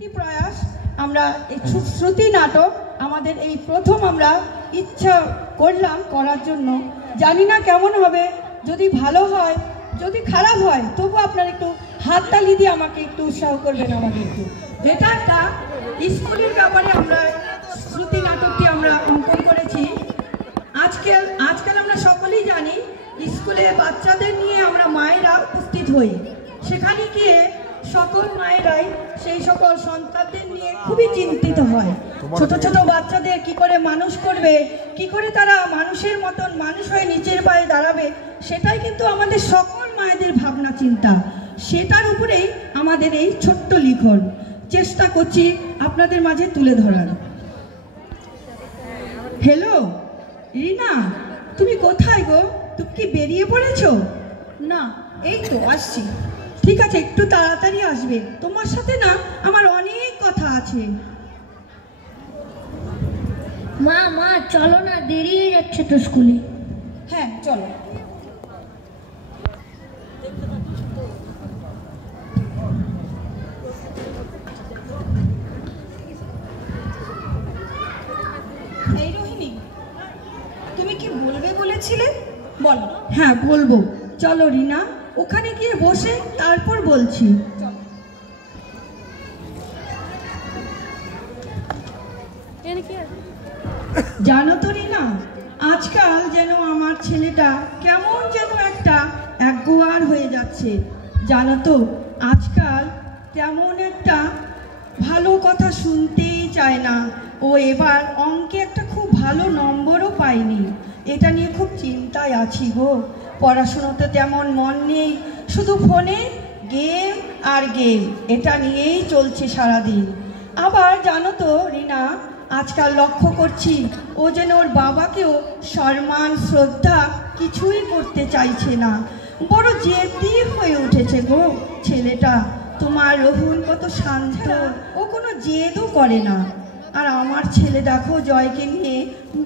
প্রয়াস আমরা এই শ্রুতি নাটক আমাদের এই প্রথম আমরা ইচ্ছা করলাম করার জন্য। জানি না কেমন হবে, যদি ভালো হয় যদি খারাপ হয় তবু আপনারা একটু হাততালি দিয়ে আমাকে একটু উৎসাহ করবেন। আমাদের একটু এটা একটা স্কুলের ব্যাপারে আমরা শ্রুতি নাটকটি আমরা অঙ্কন করেছি। আজকাল আমরা সকলেই জানি স্কুলে বাচ্চাদের নিয়ে আমরা মায়েরা উপস্থিত হই, সেখানে গিয়ে সকল মায়েরাই সেই সকল সন্তানদের নিয়ে খুবই চিন্তিত হয়। ছোট ছোট বাচ্চাদের কি করে মানুষ করবে, কি করে তারা মানুষের মতন মানুষ হয়ে নিচের পায়ে দাঁড়াবে, সেটাই কিন্তু আমাদের সকল মায়েদের ভাবনা চিন্তা। সেটার উপরেই আমাদের এই ছোট্ট লিখন চেষ্টা করছি আপনাদের মাঝে তুলে ধরার। হ্যালো রিনা, তুমি কোথায় গো? তুমি কি বেরিয়ে পড়েছো? না, এই তো আসছি। ঠিক আছে, একটু তাড়াতাড়ি আসবে, তোমার সাথে না আমার অনেক কথা আছে। মা মা চলো না, দেরি হয়ে যাচ্ছে তো স্কুলে। হ্যাঁ চলো। এই রোহিণী, তুমি কি বলবে বলেছিলে? বলো। হ্যাঁ বলবো, চলো রিনা, ওখানে গিয়ে বসে তারপর বলছি। জানো তো রিনা, আজকাল যেন আমার ছেলেটা কেমন যেন একটা একগুয়ার হয়ে যাচ্ছে। জানো তো, আজকাল কেমন একটা ভালো কথা শুনতেই চায় না। ও এবার অঙ্কে একটা খুব ভালো নম্বরও পায়নি, এটা নিয়ে খুব চিন্তায় আছি গো। পড়াশুনোতে তেমন মন নেই, শুধু ফোনে গেম আর গেম, এটা নিয়েই চলছে সারাদিন। আবার জানো তো রিনা, আজকাল লক্ষ্য করছি ও যেন ওর বাবাকেও সম্মান শ্রদ্ধা কিছুই করতে চাইছে না, বড় জেদি হয়ে উঠেছে গো ছেলেটা। তোমার রহুল কত শান্ত, ও কোনো জেদও করে না। আর আমার ছেলে দেখো জয়কে নিয়ে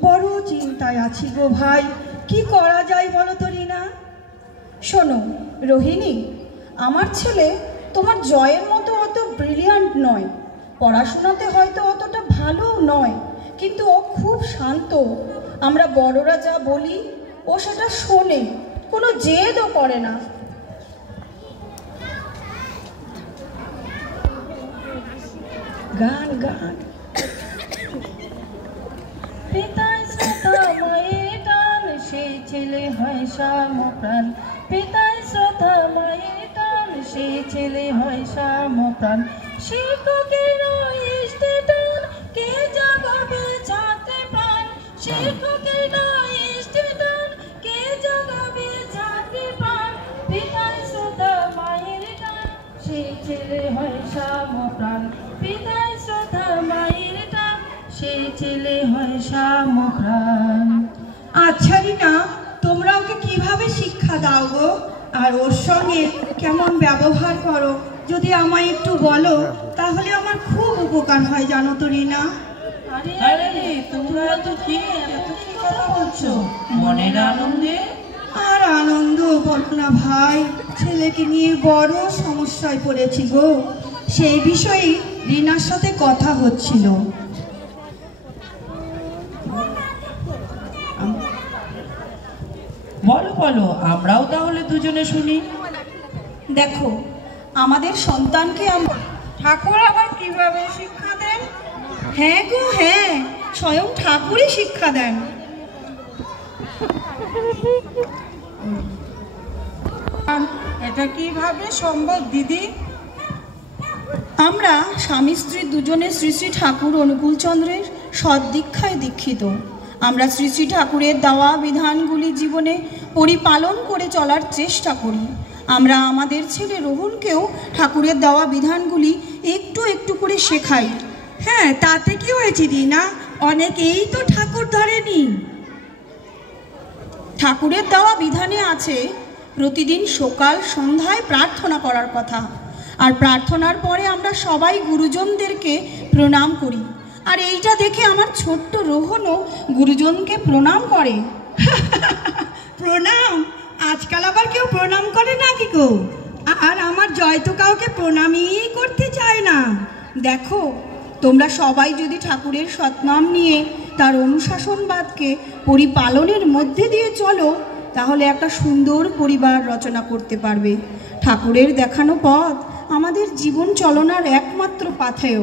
বড় চিন্তায় আছি গো ভাই, কি করা যায় বলো তো রিনা? শোনো রোহিণী, আমার ছেলে তোমার জয়ের মতো অত ব্রিলিয়ান্ট নয়, পড়াশোনাতে হয়তো অতটা ভালো নয়, কিন্তু ও খুব শান্ত। আমরা বড়রা যা বলি ও সেটা শোনে, কোনো জেদও করে না। গান গান। পিতায় শ্রদ্ধা মায়ের টান, সেই ছেলে হয় সামপ্রাণ। পিতায় শ্রদ্ধা মায়ের টান, সেই ছেলে হয় সামপ্রাণ। শিক্ষকের ইষ্টে টান, কে জাগাবে ছাত্রের প্রাণ। শিক্ষকের ইষ্টে টান, কে জাগাবে ছাত্রের প্রাণ। পিতায় শ্রদ্ধা মায়ের টান, সেই ছেলে হয় সামপ্রাণ। পিতায় শ্রদ্ধা মায়ের টান, সেই ছেলে হয় সামপ্রাণ। আচ্ছা রিনা, তোমরা ওকে কিভাবে শিক্ষা দাও গো? আর ওর সঙ্গে কেমন ব্যবহার করো, যদি আমায় একটু বলো তাহলে আমার খুব উপকার হয় জানো তো রিনা। আরে তোমরা তো কি এত কি কথা বলছো মনের আনন্দে? আর আনন্দ বলো না ভাই, ছেলেকে নিয়ে বড় সমস্যায় পড়েছি গো। সেই বিষয়ে রিনার সাথে কথা হচ্ছিল। বলো বলো, আমরাও তাহলে দুজনে শুনি। দেখো, আমাদের সন্তানকে ঠাকুর আবার কিভাবে শিক্ষা দেন? হ্যাঁ গো হ্যাঁ, স্বয়ং ঠাকুরই শিক্ষা দেন। এটা কিভাবে সম্ভব দিদি? আমরা স্বামী স্ত্রী দুজনে শ্রী শ্রী ঠাকুর অনুকূলচন্দ্রের সদ্দীক্ষায় দীক্ষিত। আমরা শ্রী শ্রী ঠাকুরের দেওয়া বিধানগুলি জীবনে পরিপালন করে চলার চেষ্টা করি। আমরা আমাদের ছেলে রহুলকেও ঠাকুরের দেওয়া বিধানগুলি একটু একটু করে শেখাই। হ্যাঁ, তাতে কি হয়েছে রিনা, অনেকেই তো ঠাকুর ধরেনি। ঠাকুরের দেওয়া বিধানে আছে প্রতিদিন সকাল সন্ধ্যায় প্রার্থনা করার কথা, আর প্রার্থনার পরে আমরা সবাই গুরুজনদেরকে প্রণাম করি। আর এইটা দেখে আমার ছোট্ট রোহনও গুরুজনকে প্রণাম করে। প্রণাম? আজকাল আবার কেউ প্রণাম করে নাকি গো? আর আমার জয় তো কাউকে প্রণামই করতে চায় না। দেখো, তোমরা সবাই যদি ঠাকুরের সৎনাম নিয়ে তার অনুশাসনবাদকে পরিপালনের মধ্যে দিয়ে চলো, তাহলে একটা সুন্দর পরিবার রচনা করতে পারবে। ঠাকুরের দেখানো পথ আমাদের জীবন চলনার একমাত্র পাথেয়।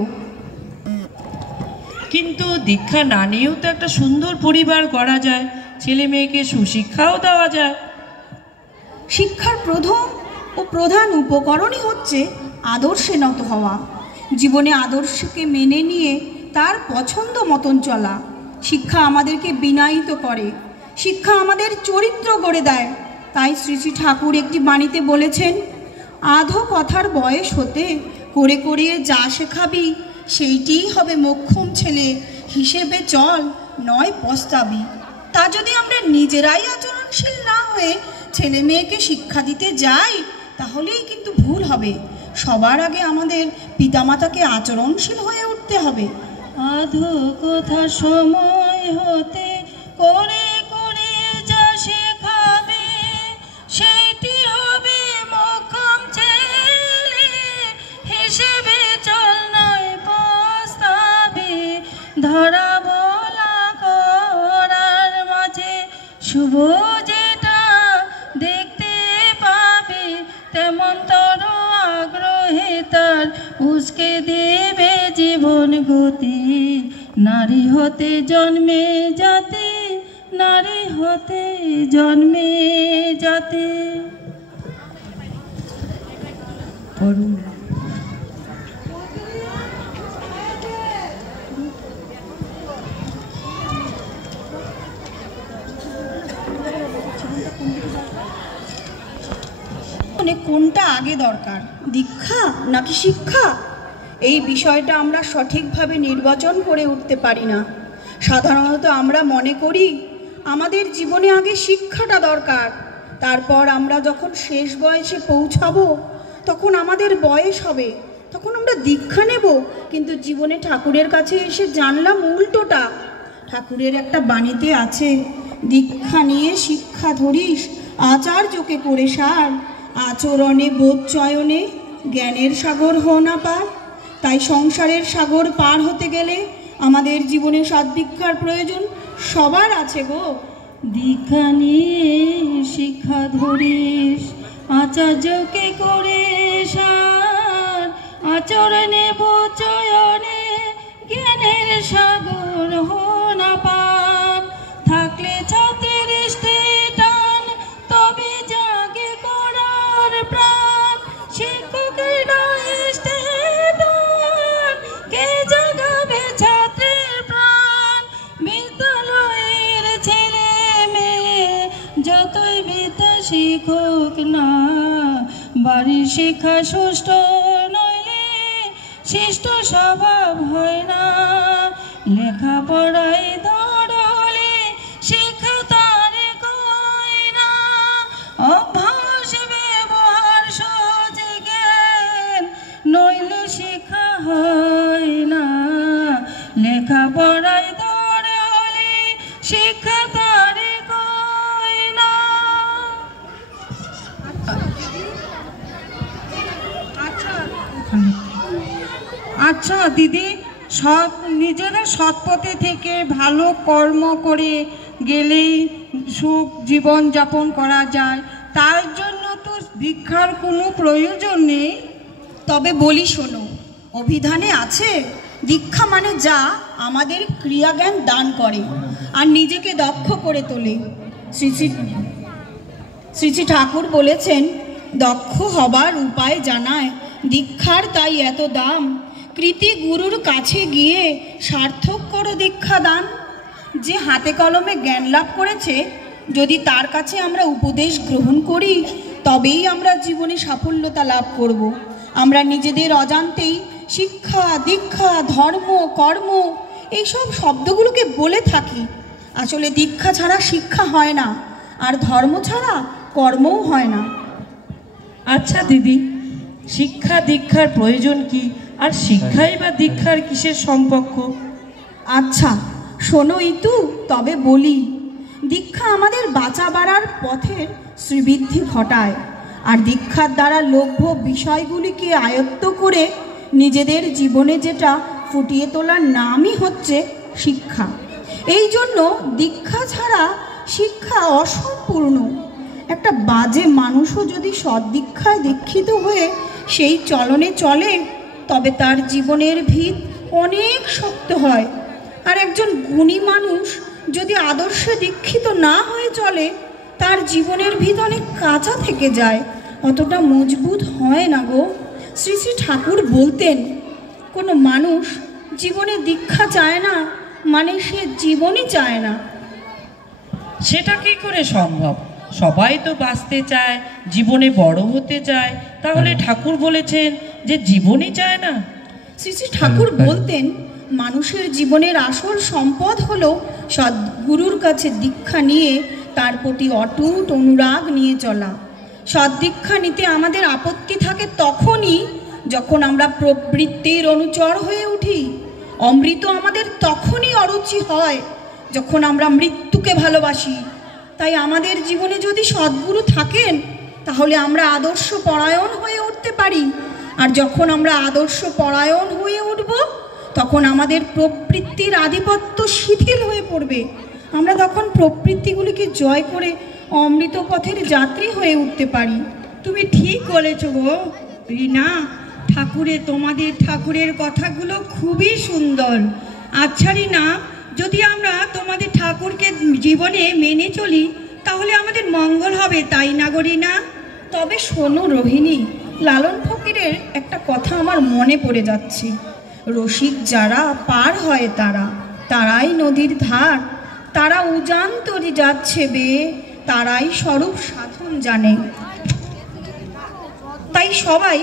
কিন্তু দীক্ষা না নিয়েও তো একটা সুন্দর পরিবার গড়া যায়, ছেলে মেয়েকে সুশিক্ষাও দেওয়া যায়। শিক্ষার প্রধান উপকরণই হচ্ছে আদর্শে নত হওয়া। জীবনে আদর্শকে মেনে নিয়ে তার পছন্দ মতন চলা। শিক্ষা আমাদেরকে বিনয়িত করে, শিক্ষা আমাদের চরিত্র গড়ে দেয়। তাই শ্রী শ্রী ঠাকুর একটি বাণীতে বলেছেন, আধো কথার বয়স হতে করে করে যা শেখাবি, সেইটিই হবে মোক্ষম ছেলে হিসেবে চল, নয় পস্তাবি। তা যদি আমরা নিজেরাই আচরণশীল না হয়ে ছেলে মেয়েকে শিক্ষা দিতে যাই, তাহলেই কিন্তু ভুল হবে। সবার আগে আমাদের পিতামাতাকে আচরণশীল হয়ে উঠতে হবে। আধো কথা সময় হতে করে করে যা শেখাবে, সেইটি হবে মোক্ষম ছেলে হিসেবে চল, নয় পস্তাবে। ধরা বলা করার মাঝে শুভ যেটা দেখতে পাবে, তেমন তর আগ্রহে তার উসকে দেবে জীবন গতি। নারী হতে জন্মে যাতে, নারী হতে জন্মে যাতে। কোনটা আগে দরকার, দীক্ষা নাকি শিক্ষা? এই বিষয়টা আমরা সঠিকভাবে নির্বাচন করে উঠতে পারি না। সাধারণত আমরা মনে করি আমাদের জীবনে আগে শিক্ষাটা দরকার, তারপর আমরা যখন শেষ বয়সে পৌঁছাবো, তখন আমাদের বয়স হবে, তখন আমরা দীক্ষা নেব। কিন্তু জীবনে ঠাকুরের কাছে এসে জানলাম উল্টোটা। ঠাকুরের একটা বাণীতে আছে, দীক্ষা নিয়ে শিক্ষা ধরিস, আচার্যকে করে সার, আচরণে বোধ চয়নে জ্ঞানের সাগর হো না পার। তাই সংসারের সাগর পার হতে গেলে আমাদের জীবনে সদ্দীক্ষার প্রয়োজন সবার আছে গো। দীক্ষা নিয়ে শিক্ষা ধরিস, আচার্যকে করে সার, আচরণে বোধ চয়নে জ্ঞানের সাগর হো না পার। থাকলে ছাত্রের টান, তবে জাগে করার প্রাণ, শিক্ষকের টান, কে জাগাবে ছাত্রের প্রাণ। বিদ্যালয়ের ছেলে মেয়ে যতই বিদ্যা শিখুক না, বাড়ির শিক্ষা সুষ্ঠ নইলে শিষ্ট স্বভাব হয় না। লেখাপড়ায় ধরলে শিক্ষা তার কয় না, অভ্যাস ব্যবহার সহজ জ্ঞান নইলে শিক্ষা হয় না। লেখাপড়ায় ধরলে শিক্ষা তার কয় না। আচ্ছা দিদি, নিজেরা সৎ পথে থেকে ভালো কর্ম করে গেলেই সুখ জীবন যাপন করা যায়, তার জন্য তো দীক্ষার কোনো প্রয়োজন নেই। তবে বলি শোনো, অভিধানে আছে, দীক্ষা মানে যা আমাদের ক্রিয়াজ্ঞান দান করে আর নিজেকে দক্ষ করে তোলে। শ্রী শ্রী ঠাকুর বলেছেন, দক্ষ হবার উপায় জানায় দীক্ষার, তাই এত দাম। কৃতি গুরুর কাছে গিয়ে সার্থক করো দীক্ষা দান। যে হাতে কলমে জ্ঞান লাভ করেছে, যদি তার কাছে আমরা উপদেশ গ্রহণ করি, তবেই আমরা জীবনে সাফল্যতা লাভ করব। আমরা নিজেদের অজান্তেই শিক্ষা, দীক্ষা, ধর্ম, কর্ম এইসব শব্দগুলোকে বলে থাকি। আসলে দীক্ষা ছাড়া শিক্ষা হয় না, আর ধর্ম ছাড়া কর্মও হয় না। আচ্ছা দিদি, শিক্ষা দীক্ষার প্রয়োজন কি, আর শিক্ষাই বা দীক্ষার কিসের সম্পর্ক? আচ্ছা শোনো ইতু, তবে বলি, দীক্ষা আমাদের বাঁচা বাড়ার পথের শ্রীবৃদ্ধি ঘটায়, আর দীক্ষার দ্বারা লভ্য বিষয়গুলিকে আয়ত্ত করে নিজেদের জীবনে যেটা ফুটিয়ে তোলার নামই হচ্ছে শিক্ষা। এই জন্য দীক্ষা ছাড়া শিক্ষা অসম্পূর্ণ। একটা বাজে মানুষও যদি সদ্দীক্ষায় দীক্ষিত হয়ে সেই চলনে চলে তবে তার জীবনের ভিত অনেক শক্ত হয়। আর একজন গুণী মানুষ যদি আদর্শে দীক্ষিত না হয়ে চলে তার জীবনের ভিত অনেক কাঁচা থেকে যায়, অতটা মজবুত হয় না গো। শ্রী শ্রী ঠাকুর বলতেন, কোনো মানুষ জীবনে দীক্ষা চায় না মানে সে জীবনই চায় না। সেটা কি করে সম্ভব? সবাই তো বাঁচতে চায়, জীবনে বড় হতে চায়, তাহলে ঠাকুর বলেছেন যে জীবনই চায় না? শ্রী শ্রী ঠাকুর বলতেন, মানুষের জীবনের আসল সম্পদ হলো সদ্গুরুর কাছে দীক্ষা নিয়ে তার প্রতি অটুট অনুরাগ নিয়ে চলা। সদ্দীক্ষা নিতে আমাদের আপত্তি থাকে তখনই যখন আমরা প্রবৃত্তির অনুচর হয়ে উঠি। অমৃত আমাদের তখনই অরুচি হয় যখন আমরা মৃত্যুকে ভালোবাসি। তাই আমাদের জীবনে যদি সদ্গুরু থাকেন তাহলে আমরা আদর্শ পরায়ণ হয়ে উঠতে পারি। আর যখন আমরা আদর্শ পরায়ণ হয়ে উঠব তখন আমাদের প্রবৃত্তির আধিপত্য শিথিল হয়ে পড়বে। আমরা তখন প্রবৃত্তিগুলিকে জয় করে অমৃত পথের যাত্রী হয়ে উঠতে পারি। তুমি ঠিক বলেছ গো রিনা। তোমাদের ঠাকুরের কথাগুলো খুবই সুন্দর। আচ্ছা রিনা, যদি আমরা তোমাদের ঠাকুরকে জীবনে মেনে চলি তাহলে আমাদের মঙ্গল হবে, তাই না গো রিনা? তবে শোনো রোহিণী, লালন ফকিরের একটা কথা আমার মনে পড়ে যাচ্ছে। রসিক যারা পার হয় তারাই নদীর ধার, তারা উজান তরি যাচ্ছে বে, তারাই স্বরূপ সাধন জানে। তাই সবাই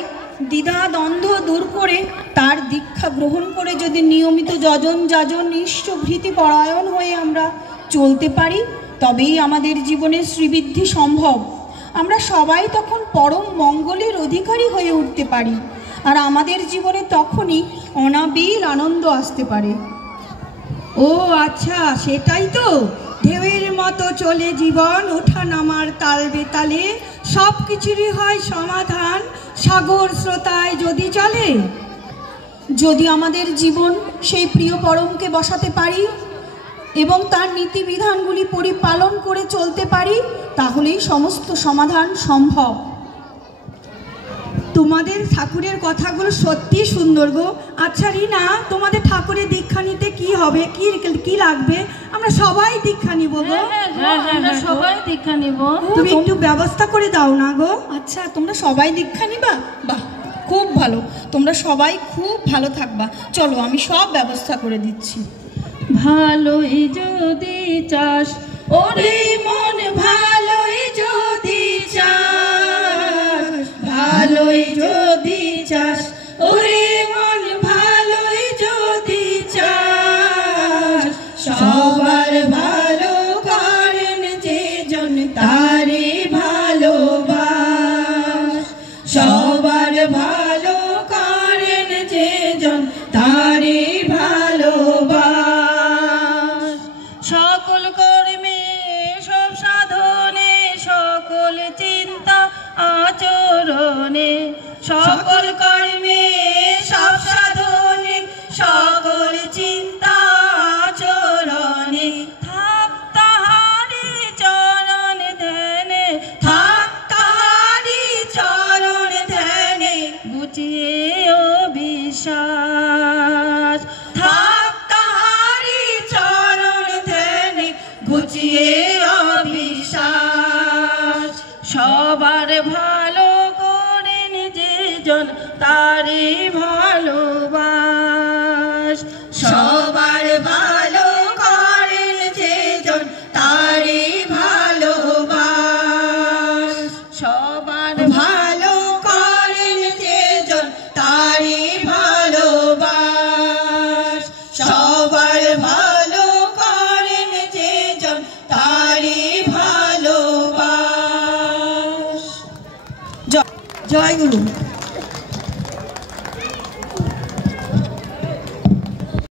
দ্বিধা দ্বন্দ্ব দূর করে তার দীক্ষা গ্রহণ করে যদি নিয়মিত যজন যাজন ইষ্টভৃতি পরায়ণ হয়ে আমরা চলতে পারি তবেই আমাদের জীবনে শ্রীবৃদ্ধি সম্ভব। আমরা সবাই তখন পরম মঙ্গলের অধিকারী হয়ে উঠতে পারি আর আমাদের জীবনে তখনই অনাবিল আনন্দ আসতে পারে। ও আচ্ছা, সেটাই তো। ঢেউয়ের মতো চলে জীবন, ওঠা নামার তাল বেতালে, সব কিছুরই হয় সমাধান সাগর স্রোতায় যদি চলে। যদি আমাদের জীবন সেই প্রিয় পরমকে বসাতে পারি এবং তার নীতিবিধানগুলি পরিপালন করে চলতে পারি তাহলেই সমস্ত সমাধান সম্ভব। তোমাদের ঠাকুরের কথাগুলো সত্যি সুন্দর গো। আচ্ছা রিনা, তোমাদের ঠাকুরের দীক্ষা নিতে কি হবে, কি লাগবে? আমরা সবাই দীক্ষা নিব গো। আমরা সবাই দীক্ষা নিব। তুমি একটু ব্যবস্থা করে দাও না গো। আচ্ছা, তোমরা সবাই দীক্ষা নিবা? বাহ, খুব ভালো। তোমরা সবাই খুব ভালো থাকবা। চলো, আমি সব ব্যবস্থা করে দিচ্ছি। ভালোই যদি চাস ওরে মন, ভালোই যদি চাস, ভালোই যদি চাস ওরে মন, ভালোই যদি চাস, সবার ভালো করেন যে জন তারে ভালোবাস, সবার ভালো করেন যে জন তারে ভালোবাস। সকল কর্মে সব সাধনে সকল চিন্তা আচরণে, সকল কর্মে সব সাধনে সকল চিন্তা আচরণে, থাক তাহারি চরণ ধ্যানে, থাক তাহারি চরণ ধ্যানে, বুঝিয়ে অবিশ্বাস, থাক তাহারি চরণ ধ্যানে, গুছিয়ে অবিশ্বাস। সবার ভালো করেন যে জন তারে ভালোবাস, সবার ভালো করেন যে জন তারে ভালোবাস, সবার ভালো করেন যে জন তারে ভালোবাস, সবার ভালো করেন যে জন তারে ভালোবাস। জয় গুরু।